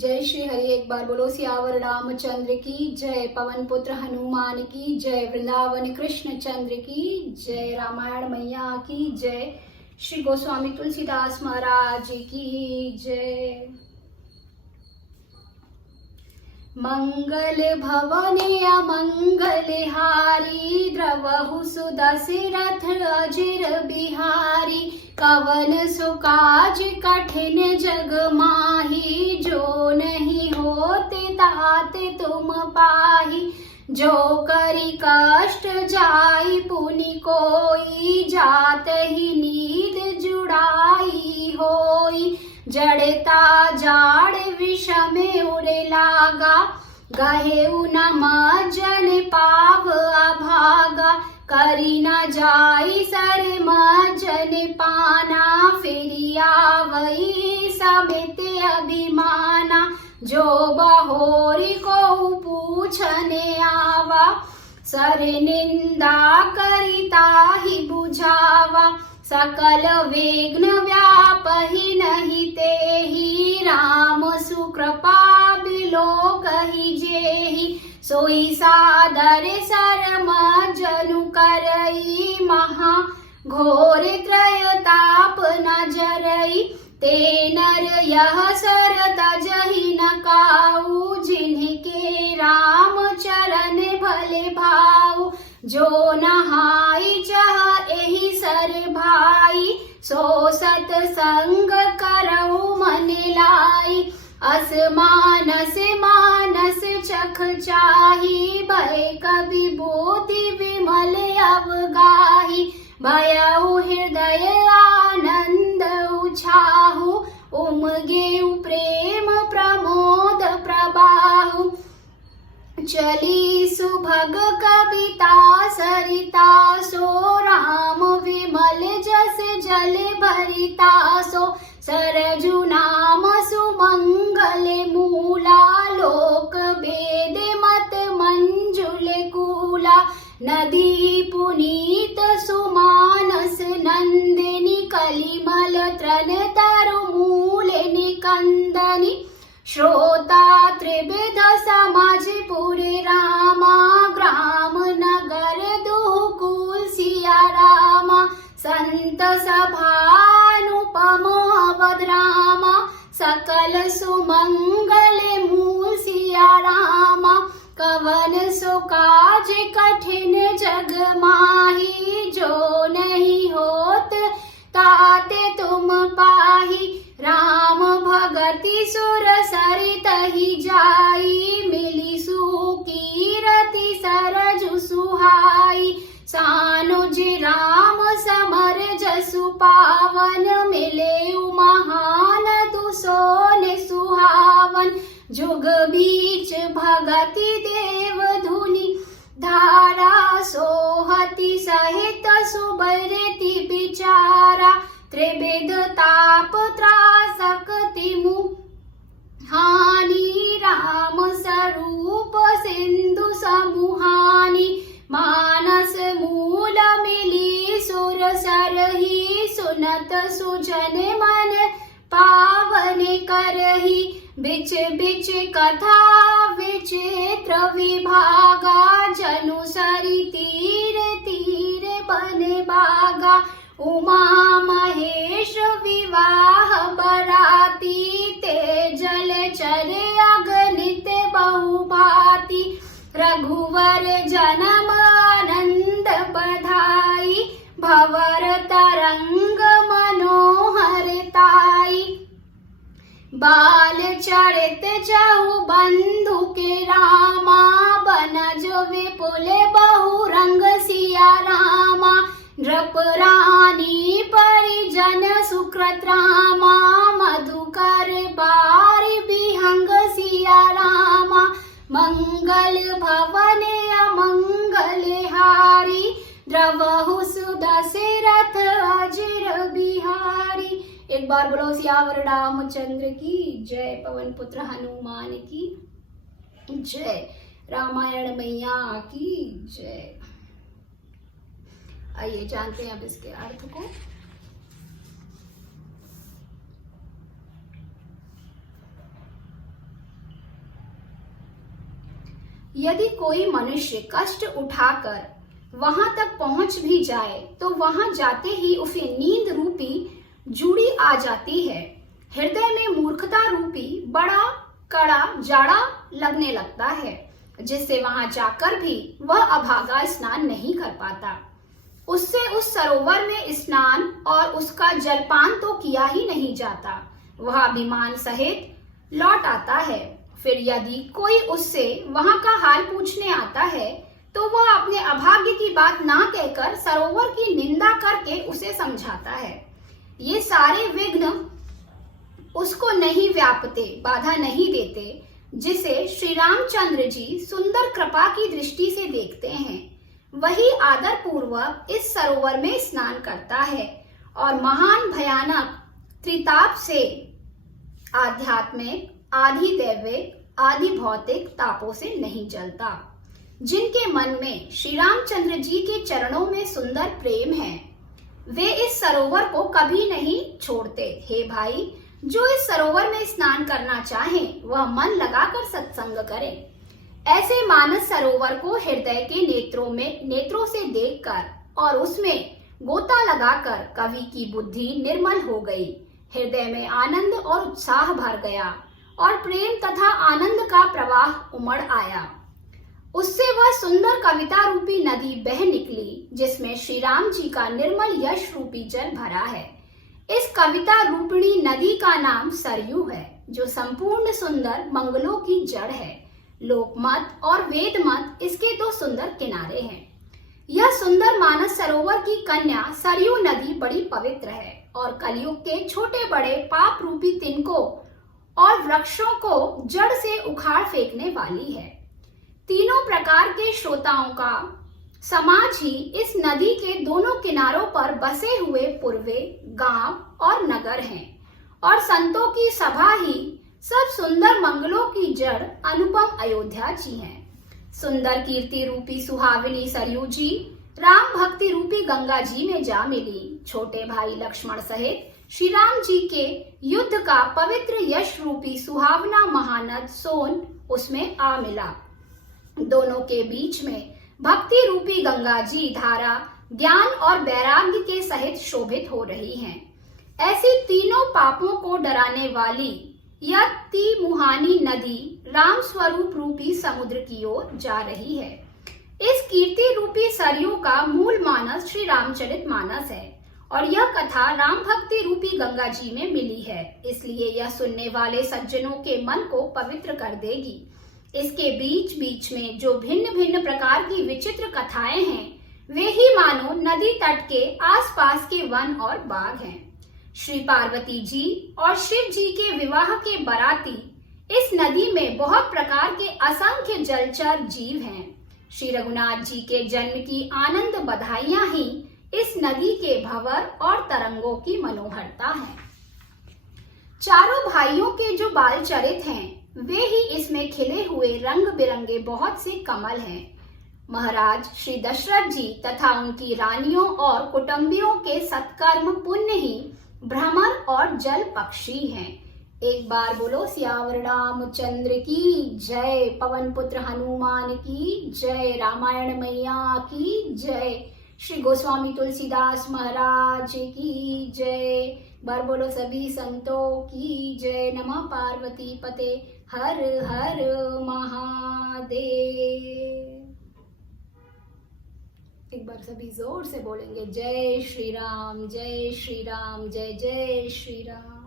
जय श्री हरि। एक बार बोलो सियावर रामचंद्र की जय, पवन पुत्र हनुमान की जय, वृंदावन कृष्ण चंद्र की जय, रामायण मैया की जय, श्री गोस्वामी तुलसीदास महाराज की जय। मंगल भवने अमंगल हारी, द्रवहु सुदशरथ अजिर बिहारी, कवन सुकाज कठिन जग माही, जो नहीं होते ताते तुम पाही, जो करी कष्ट जाई पुनि कोई, जात ही नींद जुड़ाई होई, जड़ता जाड़ विषम उरे लागा, गहे न मज्जन पाव अभागा, करी न जाई सर मज्जन पाना, फिरी आवई समित अभिमाना, जो बहोरी को पूछने आवा, सर निंदा करिता ही बुझावा, सकल विघ्न व्यापहि नहीं तेहि, राम सुकृपा बिलो कहि जेहि, सोई सादर सरम जनु करई, महा घोर त्रयताप न जरई, ते नर यह सर तजहि न काऊ, जिनके राम चरण भले भाऊ, जो नहाई चाह एहि सर भाई, सो सत संग करऊ मन लाई, अस मानस मानस चख चाही, भय कवि बोधि विमल अवगाही, भयउ हृदय आनंद उछाहु, उमगेउ प्रेम प्रमोद प्रबाहु, चली सुभग कविता सरिता, सो राम विमल जस जल भरिता, सो सरजु नाम सुमंगल मूला, लोक भेद मत मंजुल कूला, नदी पुनीत सुमानस नंदिनी, कलिमल त्रन तरु मूल निकंदनी, श्रोता त्रिविध समाज पुरे रामा, ग्राम नगर दुकुल सिया रामा, संत सभानुपम अवध रामा, सकल सुमंगल मूल सिया रामा, कवन सुकाज कठिन जग माही, जो नहीं होत ताते तुम पाही, राम भगति सुर सरित ही जाई, मिली सुकीरति सरजु सुहाई, सानुज राम समर जसु पावन, मिले महान दुसोन सुहावन, जुग बीच भगति देव धुनि धारा, सोहति सहित सुबरति बिचारा, त्रिविध ताप त्रासकति हानि, राम स्वरूप सिंधु समुहानि, मानस मूल मिली सुर सरहि, सुनत सुजन मन पावन करहि, बिच बिच कथा विचित्र विभागा, जनु सरि तीर तीर बन बागा, उमा महेश विवाह बराती, ते जल चरे अगणित बहुभांति, रघुवर जन्म आनंद बधाई, भवर तरंग मनोहरताई, बाल चरित जहु बंधु के रामा, बनज विपुल बहु रंग सिया रामा, नृप रानी परिजन सुकृत रामा, मधुकर बारि बिहंग सिया रामा, मंगल भवन अमंगल हारी, द्रवहु सुदशरथ अजिर बिहारी। एक बार बोलो सियावर रामचंद्र की जय, पवन पुत्र हनुमान की जय, रामायण मैया की जय। आइए जानते हैं अब इसके अर्थ को। यदि कोई मनुष्य कष्ट उठाकर वहां तक पहुंच भी जाए तो वहां जाते ही उसे नींद रूपी जूड़ी आ जाती है। हृदय में मूर्खता रूपी बड़ा कड़ा जाड़ा लगने लगता है, जिससे वहां जाकर भी वह अभागा स्नान नहीं कर पाता। उससे उस सरोवर में स्नान और उसका जलपान तो किया ही नहीं जाता। वह अभिमान सहित लौट आता है। फिर यदि कोई उससे वहां का हाल पूछने आता है तो वह अपने अभाग्य की बात ना कहकर सरोवर की निंदा करके उसे समझाता है। ये सारे विघ्न उसको नहीं व्यापते, बाधा नहीं देते, जिसे श्री रामचंद्र जी सुंदर कृपा की दृष्टि से देखते हैं। वही आदर पूर्वक इस सरोवर में स्नान करता है और महान भयानक त्रिताप से आध्यात्मिक, आदि दैविक, आदि भौतिक तापों से नहीं जलता। जिनके मन में श्री रामचंद्र जी के चरणों में सुंदर प्रेम है, वे इस सरोवर को कभी नहीं छोड़ते। हे भाई, जो इस सरोवर में स्नान करना चाहें, वह मन लगाकर सत्संग करें। ऐसे मानस सरोवर को हृदय के नेत्रों से देखकर और उसमें गोता लगाकर कवि की बुद्धि निर्मल हो गई। हृदय में आनंद और उत्साह भर गया और प्रेम तथा आनंद का प्रवाह उमड़ आया। उससे वह सुंदर कविता रूपी नदी बह निकली, जिसमें श्री राम जी का निर्मल यश रूपी जल भरा है। इस कविता रूपिणी नदी का नाम सरयू है, जो संपूर्ण सुंदर मंगलों की जड़ है। लोकमत और वेदमत इसके दो सुंदर किनारे हैं। यह सुंदर मानस सरोवर की कन्या सरयू नदी बड़ी पवित्र है और कलयुग के छोटे बड़े पाप रूपी तिनकों और वृक्षों को जड़ से उखाड़ फेंकने वाली है। तीनों प्रकार के श्रोताओं का समाज ही इस नदी के दोनों किनारों पर बसे हुए पूर्वे, गांव और नगर हैं और संतों की सभा ही सब सुंदर मंगलों की जड़ अनुपम अयोध्या जी हैं। सुंदर कीर्ति रूपी सुहाविनी सरयू जी राम भक्ति रूपी गंगा जी में जा मिली। छोटे भाई लक्ष्मण सहित श्री राम जी के युद्ध का पवित्र यश रूपी सुहावना महानद सोन उसमें आ मिला। दोनों के बीच में भक्ति रूपी गंगा जी धारा ज्ञान और वैराग्य के सहित शोभित हो रही हैं। ऐसी तीनों पापों को डराने वाली यह तिमुहानी नदी राम स्वरूप रूपी समुद्र की ओर जा रही है। इस कीर्ति रूपी सरयू का मूल मानस श्री रामचरित मानस है और यह कथा राम भक्ति रूपी गंगा जी में मिली है, इसलिए यह सुनने वाले सज्जनों के मन को पवित्र कर देगी। इसके बीच बीच में जो भिन्न भिन्न प्रकार की विचित्र कथाएं हैं, वे ही मानो नदी तट के आसपास के वन और बाग हैं। श्री पार्वती जी और शिव जी के विवाह के बराती इस नदी में बहुत प्रकार के असंख्य जलचर जीव हैं। श्री रघुनाथ जी के जन्म की आनंद बधाइयां ही इस नदी के भंवर और तरंगों की मनोहरता है। चारों भाइयों के जो बाल चरित हैं, वे ही इसमें खिले हुए रंग बिरंगे बहुत से कमल हैं। महाराज श्री दशरथ जी तथा उनकी रानियों और कुटुंबियों के सत्कर्म पुण्य ही भ्रमर और जल पक्षी हैं। एक बार बोलो सियावर रामचंद्र की जय, पवन पुत्र हनुमान की जय, रामायण मैया की जय, श्री गोस्वामी तुलसीदास महाराज की जय। बार बोलो सभी संतों की जय। नमः पार्वती पते हर हर महादेव। एक बार सभी जोर से बोलेंगे जय श्री राम, जय श्री राम, जय जय श्री राम।